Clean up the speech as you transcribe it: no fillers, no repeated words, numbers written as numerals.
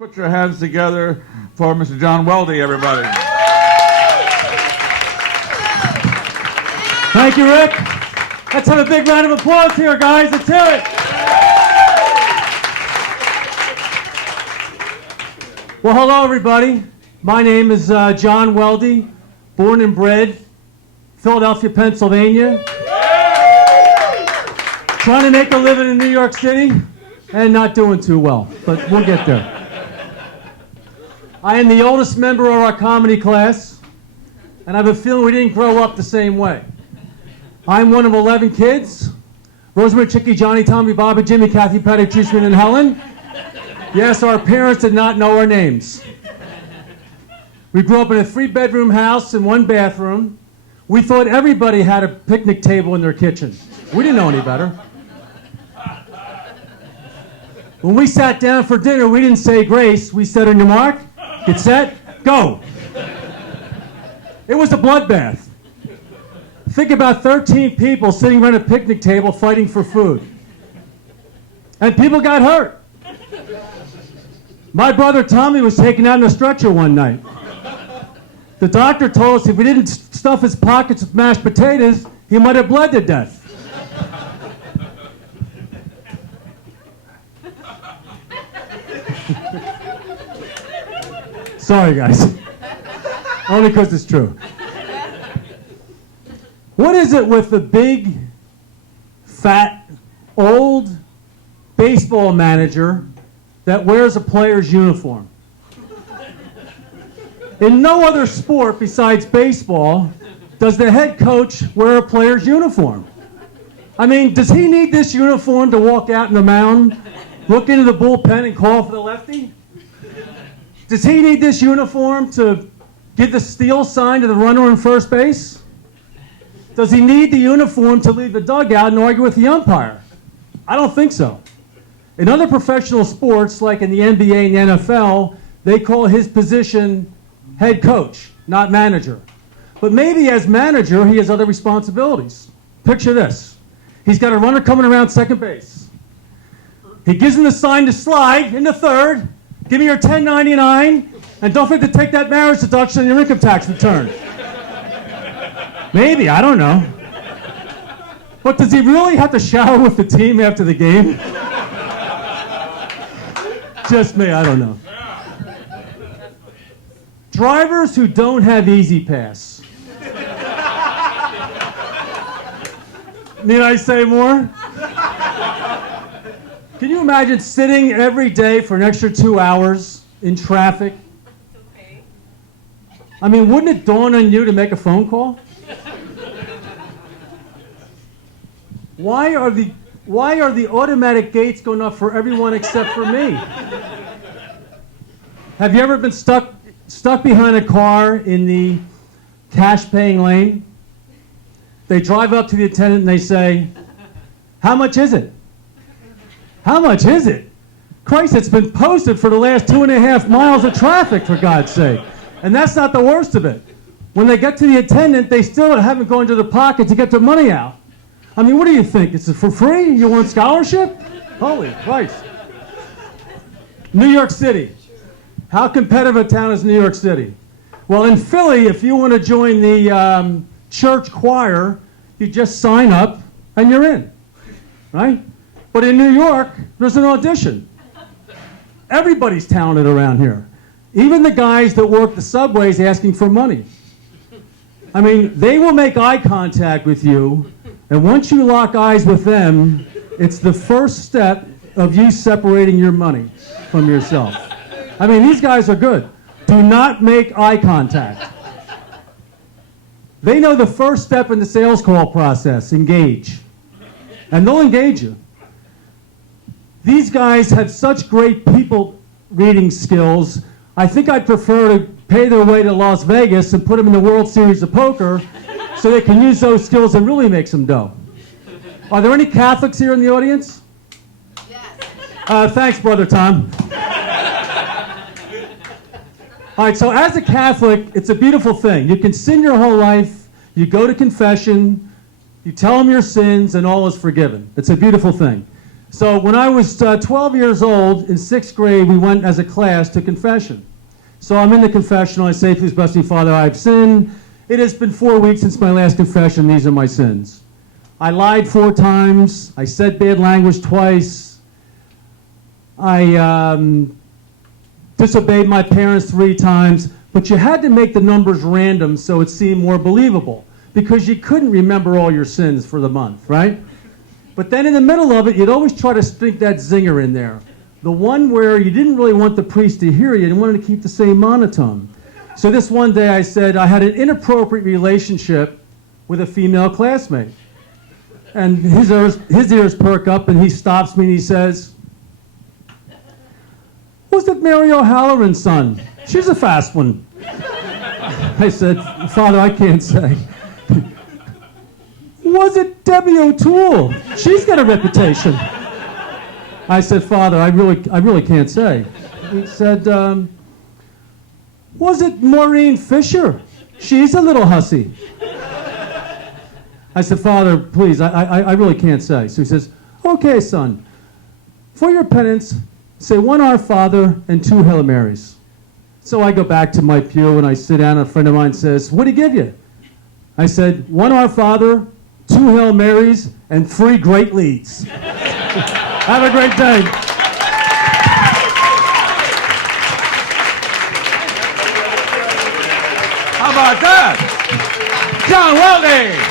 Put your hands together for Mr. John Welde, everybody. Thank you, Rick. Let's have a big round of applause here, guys. Let's hear it. Well, hello, everybody. My name is John Welde, born and bred, Philadelphia, Pennsylvania. Trying to make a living in New York City and not doing too well, but we'll get there. I am the oldest member of our comedy class, and I have a feeling we didn't grow up the same way. I'm one of 11 kids. Rosemary, Chicky, Johnny, Tommy, Bobby, Jimmy, Kathy, Patty, Tristan, and Helen. Yes, our parents did not know our names. We grew up in a 3-bedroom house and 1 bathroom. We thought everybody had a picnic table in their kitchen. We didn't know any better. When we sat down for dinner, we didn't say grace. We said, on your mark, get set, go. It was a bloodbath. Think about 13 people sitting around a picnic table fighting for food. And people got hurt. My brother Tommy was taken out in a stretcher one night. The doctor told us if we didn't stuff his pockets with mashed potatoes, he might have bled to death. Sorry, guys. Only because it's true. What is it with the big, fat, old baseball manager that wears a player's uniform? In no other sport besides baseball does the head coach wear a player's uniform. I mean, does he need this uniform to walk out in the mound, look into the bullpen and call for the lefty? Does he need this uniform to give the steal sign to the runner on first base? Does he need the uniform to leave the dugout and argue with the umpire? I don't think so. In other professional sports, like in the NBA and the NFL, they call his position head coach, not manager. But maybe as manager, he has other responsibilities. Picture this. He's got a runner coming around second base. He gives him the sign to slide in the third. Give me your 1099, and don't forget to take that marriage deduction on your income tax return. Maybe, I don't know. But does he really have to shower with the team after the game? Just me, I don't know. Drivers who don't have Easy Pass. Need I say more? Can you imagine sitting every day for an extra 2 hours in traffic? Okay. I mean, wouldn't it dawn on you to make a phone call? Why are the automatic gates going up for everyone except for me? Have you ever been stuck behind a car in the cash-paying lane? They drive up to the attendant and they say, "How much is it?" "How much is it?" Christ, it's been posted for the last 2.5 miles of traffic, for God's sake. And that's not the worst of it. When they get to the attendant, they still haven't gone to the pocket to get their money out. I mean, what do you think? Is it for free? You want scholarship? Holy Christ. New York City. How competitive a town is New York City? Well, in Philly, if you want to join the church choir, you just sign up and you're in, right? But in New York, there's an audition. Everybody's talented around here. Even the guys that work the subways asking for money. I mean, they will make eye contact with you, and once you lock eyes with them, it's the first step of you separating your money from yourself. I mean, these guys are good. Do not make eye contact. They know the first step in the sales call process, engage. And they'll engage you. These guys have such great people reading skills. I think I'd prefer to pay their way to Las Vegas and put them in the World Series of Poker so they can use those skills and really make some dough. Are there any Catholics here in the audience? Yes. Thanks, Brother Tom. All right, so as a Catholic, it's a beautiful thing. You can sin your whole life, you go to confession, you tell them your sins, and all is forgiven. It's a beautiful thing. So when I was 12 years old, in 6th grade, we went as a class to confession. So I'm in the confessional, I say, please bless me, Father, I have sinned. It has been 4 weeks since my last confession, these are my sins. I lied 4 times, I said bad language twice, I disobeyed my parents 3 times, but you had to make the numbers random so it seemed more believable, because you couldn't remember all your sins for the month, right? But then in the middle of it, you'd always try to stick that zinger in there. The one where you didn't really want the priest to hear you and wanted to keep the same monotone. So this one day I said I had an inappropriate relationship with a female classmate. And his ears perk up and he stops me and he says, "Was it Mary O'Halloran's son? She's a fast one." I said, "Father, I can't say." "Was it Debbie O'Toole? She's got a reputation." I said, "Father, I really can't say." He said, "Was it Maureen Fisher? She's a little hussy." I said, "Father, please, I really can't say." So he says, "Okay, son, for your penance, say 1 Our Father and 2 Hail Marys." So I go back to my pew and I sit down and a friend of mine says, "What did he give you?" I said, 1 Our Father, 2 Hail Marys, and 3 great leads. Have a great day. How about that? John Welde!